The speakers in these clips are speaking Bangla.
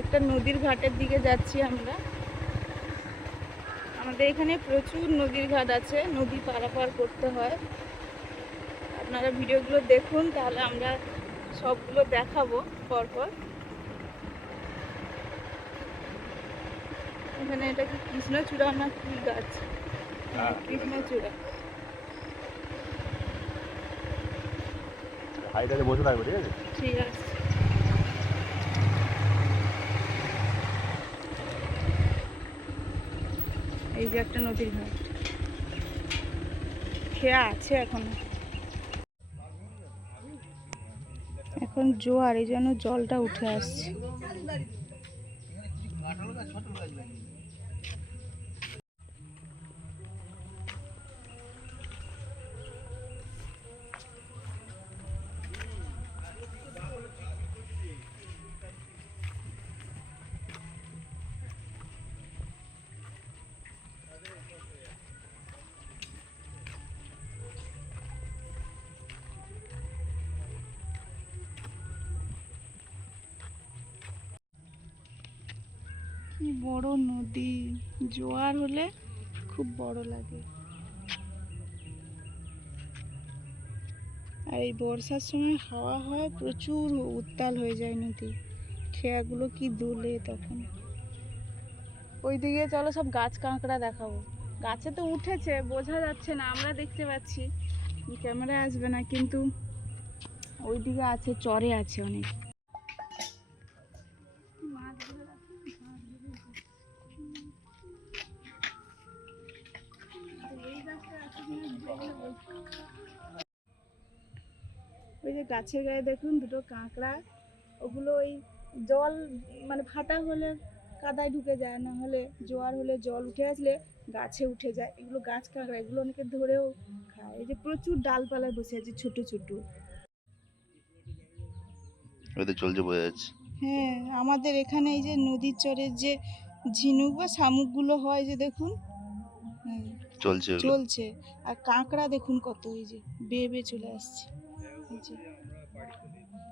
একটা নদীর ঘাটের দিকে যাচ্ছি আমরা। আমাদের এখানে প্রচুর নদীর ঘাট আছে, নদী পারাপার করতে হয়। আপনারা ভিডিওগুলো দেখুন, তাহলে আমরা সবগুলো দেখাবো পরপর। এখানে এটা কি কৃষ্ণচূড়া না কি গাছ? কৃষ্ণচূড়া। ঠিক আছে। এই যে একটা নদীর ঘাট, খেয়া আছে এখন জোয়ার, এই জন্য জলটা উঠে আসছে। কি বড় নদী, জোয়ার হলে খুব বড় লাগে। আর এই বর্ষার সময় হাওয়া হয়, প্রচুর উত্তাল হয়ে যায় নদী, খেয়াগুলো কি দুলে তখন। ওইদিকে চলো সব গাছ কাঁকড়া দেখাবো। গাছে তো উঠেছে, বোঝা যাচ্ছে না, আমরা দেখতে পাচ্ছি, ক্যামেরায় আসবে না, কিন্তু ওইদিকে আছে, চরে আছে অনেক। ওই যে গাছের গায়ে দেখুন দুটো কাঁকড়া, ওগুলো ওই জল মানে ফাটা হলে কাদায় ঢুকে যায়, না হলে জোয়ার হলে জল উঠে আসলে গাছে উঠে যায়। এগুলো গাছ কাঁকড়া, এগুলো অনেকে ধরেও খায়। এই যে প্রচুর ডালপালায় বসে আছে ছোট ছোট। চলছে বোঝা যাচ্ছে। হ্যাঁ, আমাদের এখানে এই যে নদীর চরের যে ঝিনুক বা শামুকগুলো হয়, যে দেখুন চলছে। আর কাঁকড়া দেখুন কত, এই যে বেয়ে বেয়ে চলে আসছে। এই যে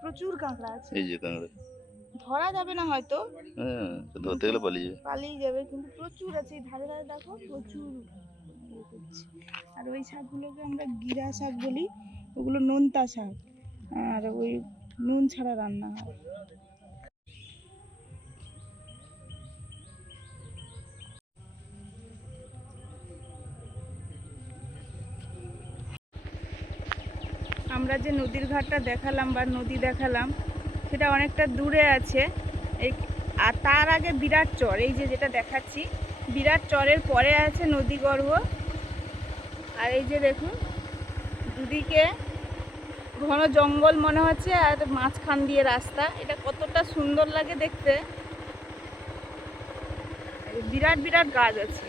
প্রচুর কাঁকড়া আছে। এই যে কাঁকড়া ধরা যাবে না হয়তো, হ্যাঁ, ধরতে গেলে পালিয়ে যাবে, কিন্তু প্রচুর আছে। এই ধারে ধারে দেখো প্রচুর করছে। আর ওই শাকগুলোকে আমরা গিরা শাক বলি, ওগুলো নোনতা শাক, আর ওই নুন ছাড়া রান্না হয়। আমরা যে নদীর ঘাটটা দেখালাম বা নদী দেখালাম, সেটা অনেকটা দূরে আছে। আর তার আগে বিরাট চর, এই যে যেটা দেখাচ্ছি, বিরাট চরের পরে আছে নদীগর্ভ। আর এই যে দেখুন দুদিকে ঘন জঙ্গল মনে হচ্ছে, আর মাঝখান দিয়ে রাস্তা। এটা কতটা সুন্দর লাগে দেখতে। বিরাট বিরাট গাছ আছে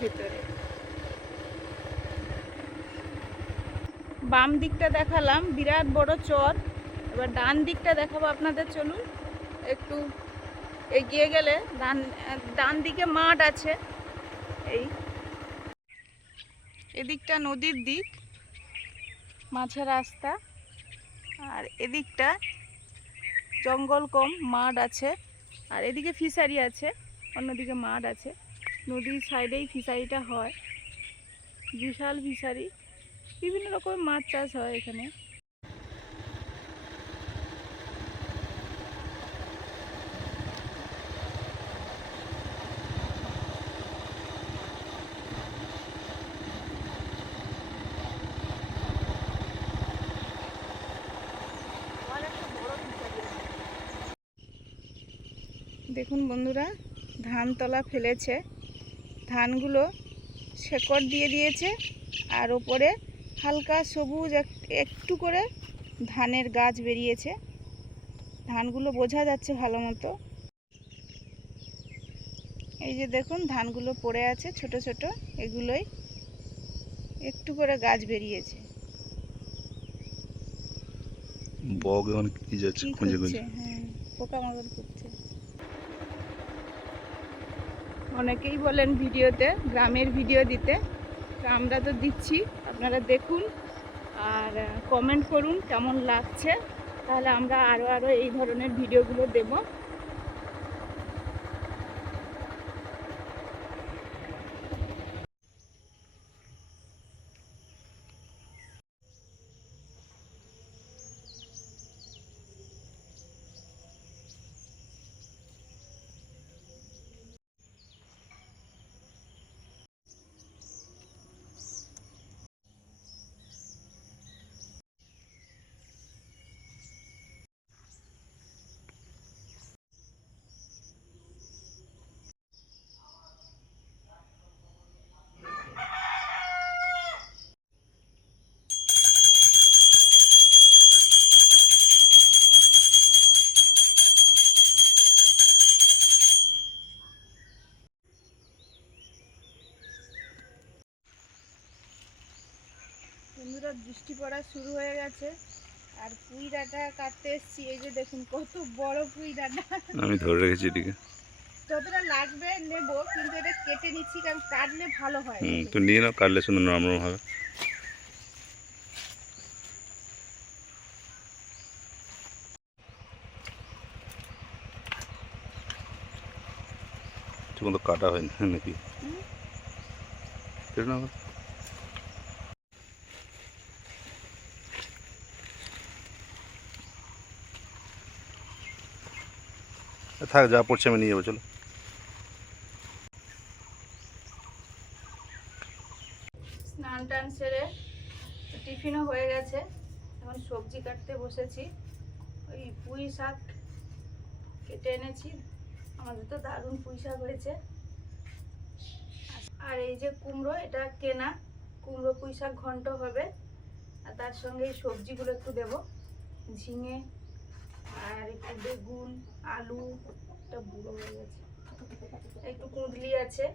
ভেতরে। বাম দিকটা দেখালাম, বিরাট বড় চর। এবার ডান দিকটা দেখাবো আপনাদের, চলুন। একটু এগিয়ে গেলে ডান দিকে মাঠ আছে। এই এদিকটা নদীর দিক, মাঝে রাস্তা, আর এদিকটা জঙ্গল কম, মাঠ আছে। আর এদিকে ফিশারি আছে, অন্যদিকে মাঠ আছে। নদীর সাইডেই ফিশারিটা হয়, বিশাল ফিশারি, বিভিন্ন রকমের মাছ চাষ হয় এখানে। দেখুন বন্ধুরা, ধান তলা ফেলেছে, ধানগুলো শেকড় দিয়ে দিয়েছে, আর ওপরে হালকা সবুজ একটু করে ধানের গাছ বেরিয়েছে। ধানগুলো বোঝা যাচ্ছে ভালো মতো। এই যে দেখুন ধানগুলো পড়ে আছে ছোট ছোট, এগুলোই একটু করে গাছ বেরিয়েছে। বগ এখন কি যাচ্ছে খুঁজে খুঁজে, হ্যাঁ, পোকামাকড় করছে। অনেকেই বলেন ভিডিওতে গ্রামের ভিডিও দিতে, তো আমরা তো দিচ্ছি, আপনারা দেখুন আর কমেন্ট করুন কেমন লাগছে, তাহলে আমরা আরও এই ধরনের ভিডিওগুলো দেব। বৃষ্টি পড়া শুরু হয়ে গেছে আর পুঁই ডাঁটা কাটতে এসেছি। এই যে দেখুন কত বড় পুঁই ডাঁটা। আমি ধরে রেখেছি এদিকে। যতটা লাগবে নেব, কিন্তু এটা কেটে নিচ্ছি কারণ কাটলে ভালো হয়। তো নিয়ে নাও, কাটলে সুন্দর নরম নরম হবে। ঠিক মতো কাটা হয়নি নাকি? কেটে নাও। থাক, যা পড়ছে আমি নিয়ে যাবো, চলো। স্নান টান সেরে টিফিনও হয়ে গেছে, এখন সবজি কাটতে বসেছি। ওই পুঁই শাক কেটে এনেছি, আমাদের তো দারুণ পুঁই শাক হয়েছে। আর এই যে কুমড়ো, এটা কেনা কুমড়ো, পুঁই শাক ঘন্ট হবে। আর তার সঙ্গে এই সবজিগুলো একটু দেবো, ঝিঙে আর একটু বেগুন, আলু, এটা বুড়ো হয়ে গেছে, একটু কুঁদলি আছে।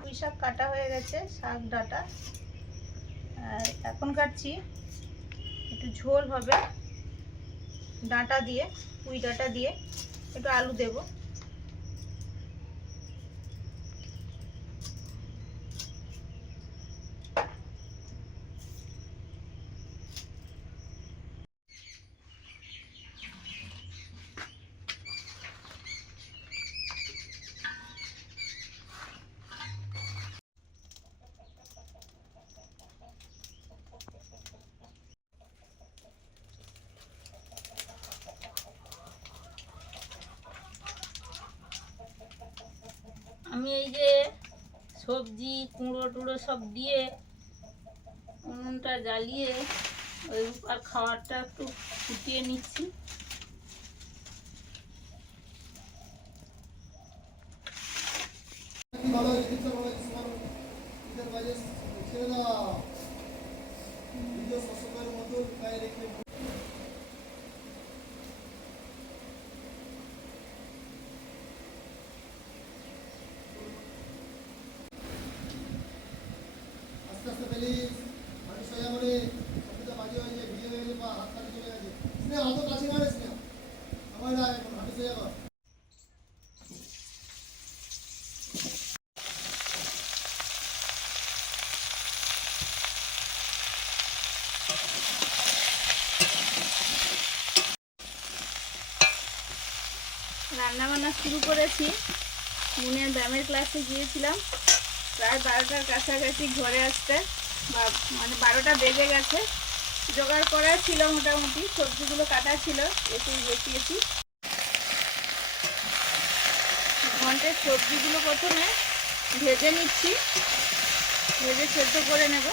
পুঁই শাক কাটা হয়ে গেছে, শাক ডাঁটা। আর এখন কাটছি একটু ঝোল হবে ডাঁটা দিয়ে, পুঁই ডাঁটা দিয়ে, একটু আলু দেব। আমি এই যে সবজি কুমড়ো টুড়ো সব দিয়ে উনুনটা জ্বালিয়ে ওই আর খাবারটা একটু ফুটিয়ে নিচ্ছি। রান্না বান্না শুরু করেছি, মুনের ব্যায়ামের ক্লাসে গিয়েছিলাম, প্রায় 12টার কাছাকাছি ঘরে আসতে, মানে 12টা বেজে গেছে। জোগাড় করা ছিল মোটামুটি, সবজিগুলো কাটা ছিল, এসেই বসিয়েছি। ঘন্টের সবজিগুলো প্রথমে ভেজে নিচ্ছি, ভেজে সেদ্ধ করে নেব।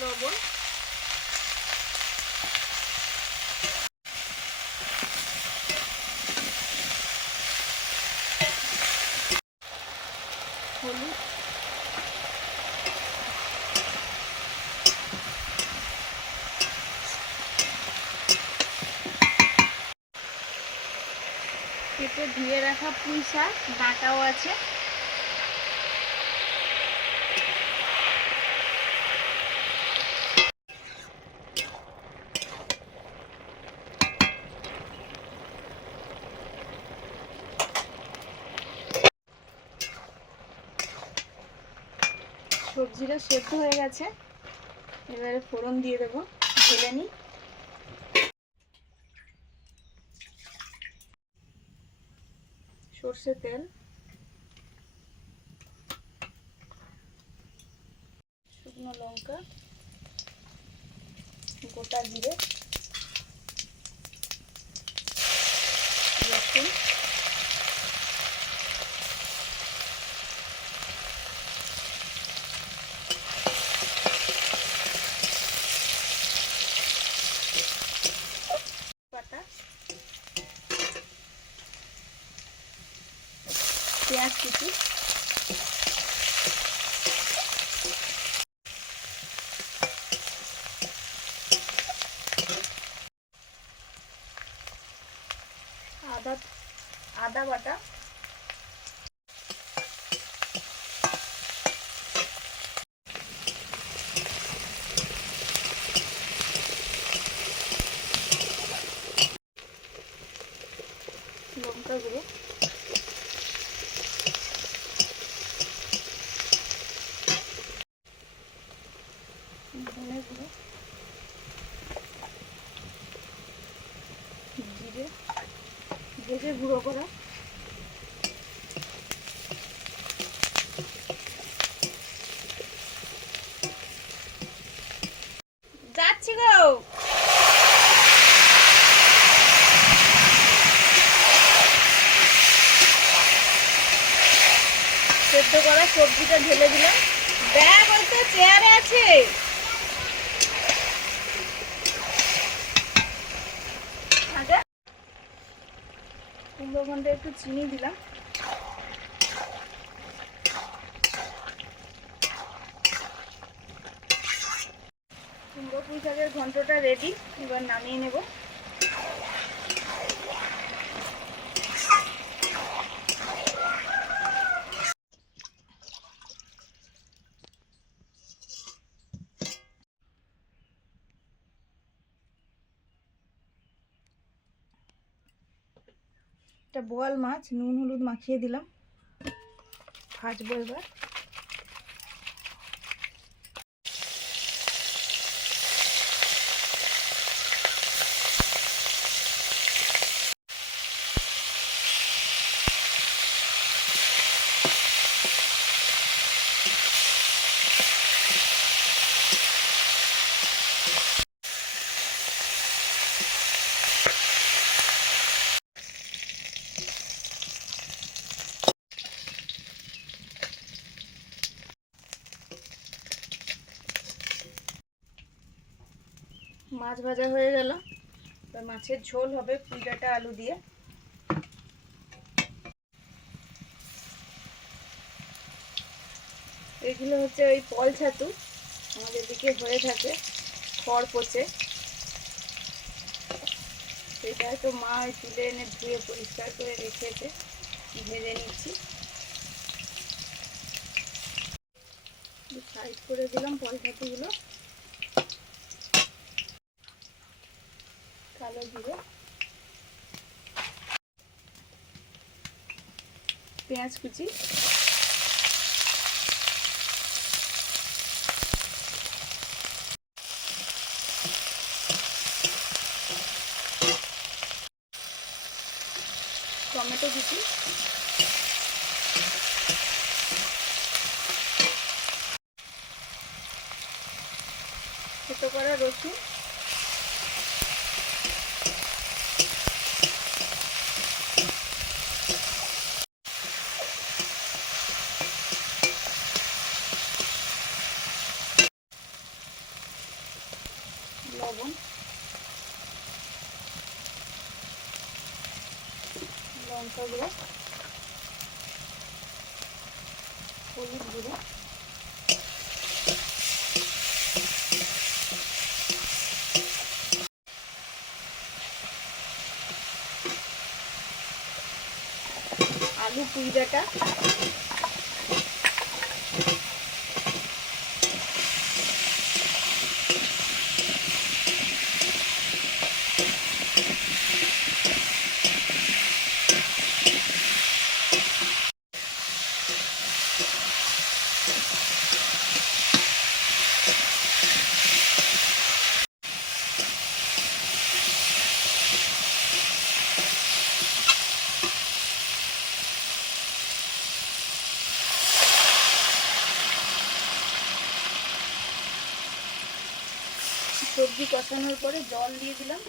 লবণ, হলুদ, কেটে ধুয়ে রাখা পুঁই শাক, ডাঁটাও আছে। সবজিটা সেদ্ধ হয়ে গেছে, এবারে ফোড়ন দিয়ে দেবো, ঢেলে নিই। সর্ষে তেল, শুকনো লঙ্কা, গোটা জিরে, রসুন, পেঁয়াজ কুচি, আদা বাটা, লঙ্কা গুঁড়ো, ধনে গুঁড়ো, জিরে ভেজে গুঁড়ো করা, যাচ্ছি গো। সেদ্ধ করা সবজিটা ঢেলে দিলাম। ব্যাগ ওই তো চেয়ারে আছে। কুমড়ো ঘন্টে একটু চিনি দিলাম। কুমড়ো পুঁই শাকের ঘন্টটা রেডি, এবার নামিয়ে নেব। একটা বোয়াল মাছ নুন হলুদ মাখিয়ে দিলাম, ভাজবো এবার। মাছ ভাজা হয়ে গেল, এবার মাছের ঝোল হবে পুঁই ডাঁটা আলু দিয়ে। এগুলো হচ্ছে ওই পল ছাতু, আমাদের দিকে হয়ে থাকে, খড় পচে। সেটা হয়তো মা ওই তুলে এনে ধুয়ে পরিষ্কার করে রেখেছে, ভেজে নিচ্ছি। সাইড করে দিলাম পল ছাতুগুলো। কালো জিরে, পেঁয়াজ কুচি, টমেটো কুচি, ছোটো করা রসুন, লবণ, লঙ্কা গুঁড়ো, হলুদ গুঁড়ো, আলু পুঁই ডাঁটা, সবজি কষানোর পরে জল দিয়ে দিলাম।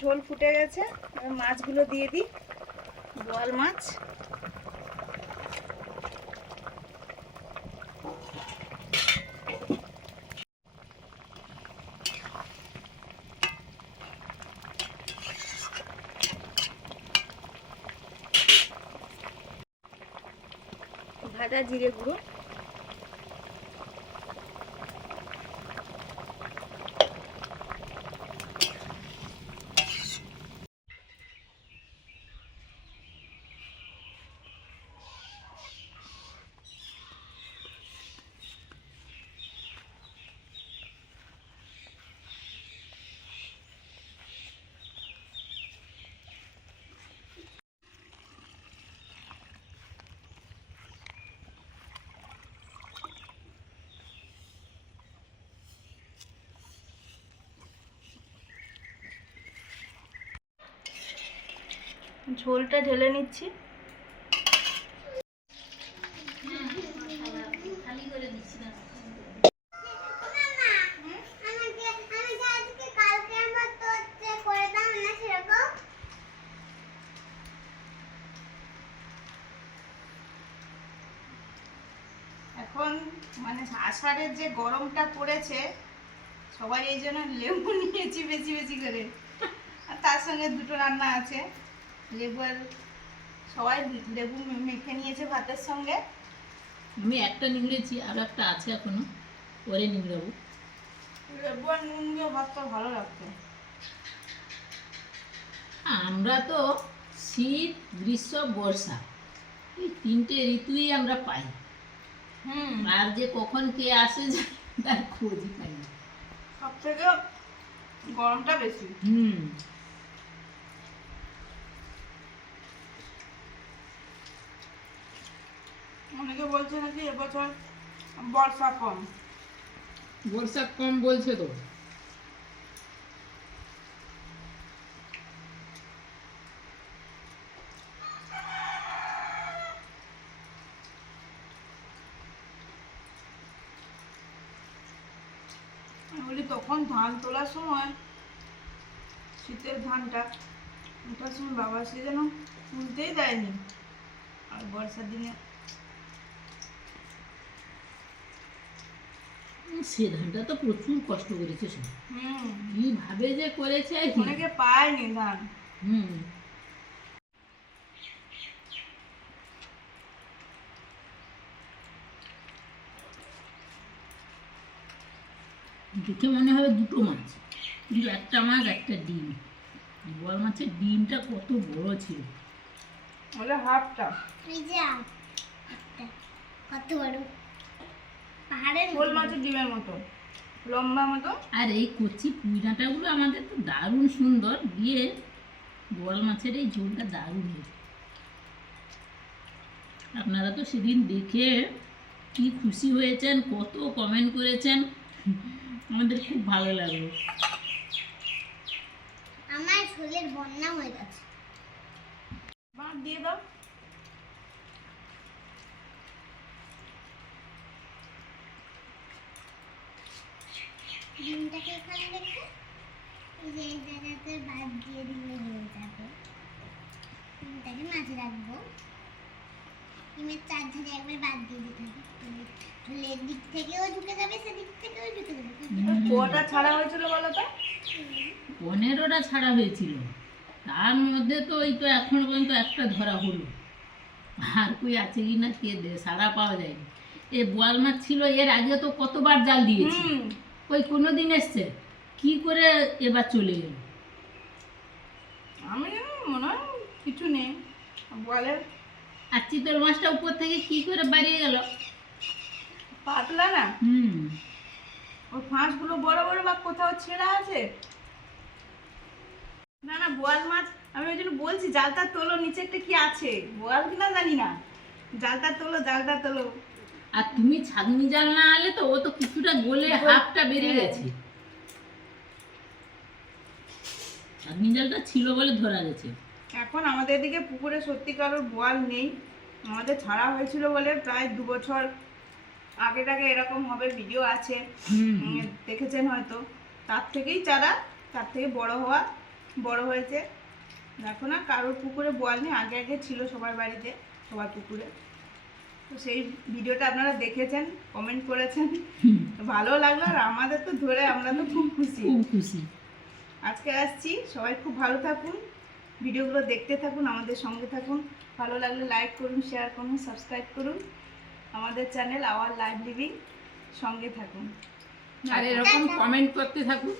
ঝোল ফুটে গেছে, এবার মাছগুলো দিয়ে দিই। বোয়াল মাছ, গোটা জিরে গুঁড়ো, ঝোলটা ঢেলে নিচ্ছি। এখন মানে আষাঢ়ের যে গরমটা পড়েছে, সবাই এই জন্য লেবু নিয়েছি বেশি বেশি করে, আর তার সঙ্গে দুটো রান্না আছে। লেবু আর সবাই লেবু মেখে নিয়েছে ভাতের সঙ্গে। আমি একটা নিংড়েছি, আর একটা আছে এখনো, পরে নিংড়াবো। লেবু আর নুন দিয়ে ভাতটা ভালো লাগতো। আমরা তো শীত, গ্রীষ্ম, বর্ষা এই তিনটে ঋতুই আমরা পাই। আর যে কখন কে আসে যায় তার খোঁজই পাই না। সব থেকে গরমটা বেশি। অনেকে বলছে নাকি এবছর বর্ষা কম। বর্ষা কম বলছে তো। বলি তখন ধান তোলার সময়, শীতের ধানটা ওঠার সময় বাবা সে যেন তুলতেই দেয়নি। আর বর্ষার দিনে সে ধানটা তো প্রচুর কষ্ট করেছে সব, কিভাবে যে করেছে। অনেকে পায়নি ধান। দেখে মনে হবে দুটো মাছ, কিন্তু একটা মাছ একটা ডিম। বোয়াল মাছের ডিমটা কত বড় ছিল, ওটা হাফটা। কত বড় পাহাড়ের শোল মাছের ডিমের মতো লম্বা মতো। আর এই কচি পুঁই ডাঁটাগুলো আমাদের তো দারুণ সুন্দর দিয়ে বোয়াল মাছের এই ঝোলটা দারুণ হয়েছে। আপনারা তো সেদিন দেখে কি খুশি হয়েছেন, কত কমেন্ট করেছেন, আমাদের খুব ভালো লাগলো। আমার শরীরের বন্যা হয়ে গেছে। ভাত দিয়ে দাও। ডিমটাকে এখানে রেখে এই যে এই জায়গাতে ভাত দিয়ে দিলে হয়ে যাবে। ডিমটাকে মাঝে রাখবো, ডিমের চারধারে একবার ভাত দিয়ে দিতে হবে, তাহলে এদিক থেকেও ঢুকে যাবে, সেদিক থেকেও ঢুকে যাবে। কটা ছাড়া হয়েছিল বলো তো? 15টা ছাড়া হয়েছিল, তার মধ্যে তো এই তো এখন পর্যন্ত একটা ধরা হলো। আর কই আছে কি না কে দে, সারা পাওয়া যায়নি। এ বোয়াল মাছ ছিল, এর আগে তো কতবার জাল দিয়েছি, ওই কোনো দিন এসছে, কি করে এবার চলে গেল। আমি মনে হয় কিছু নেই বলে। আর চিতল মাছটা উপর থেকে কি করে বাড়িয়ে গেল, পাতলা না। ওই ফাঁসগুলো বড় বড় বা কোথাও ছেঁড়া আছে। না না বোয়াল মাছ, আমি ওই জন্য বলছি জালটা তোলো, নিচে একটা কি আছে, বোয়াল কিনা জানি না, জালটা তোলো জালটা তোলো। আর তুমি ছাগনি জাল না আনলে তো ও তো কিছুটা গলে হাফটা বেরিয়ে গেছে। ছাগনি জালটা ছিল বলে ধরা গেছে। এখন আমাদের এদিকে পুকুরে সত্যিকারের বোয়াল নেই, আমাদের ছাড়া হয়েছিল বলে প্রায় 2 বছর আগেটাকে এরকম হবে, ভিডিও আছে দেখেছেন হয়তো। তার থেকেই চারা, তার থেকে বড় হয়েছে। দেখো না কারোর পুকুরে বোয়াল নেই, আগে আগে ছিল সবার বাড়িতে, সবার পুকুরে। তো সেই ভিডিওটা আপনারা দেখেছেন, কমেন্ট করেছেন, ভালো লাগলো। আর আমাদের তো ধরে আমরা তো খুব খুশি। আজকে আসছি, সবাই খুব ভালো থাকুন, ভিডিওগুলো দেখতে থাকুন, আমাদের সঙ্গে থাকুন। ভালো লাগলে লাইক করুন, শেয়ার করুন, সাবস্ক্রাইব করুন। আমাদের চ্যানেল আওয়ার লাইভ লিভিং সঙ্গে থাকুন। আর এরকম কমেন্ট করতে থাকুন।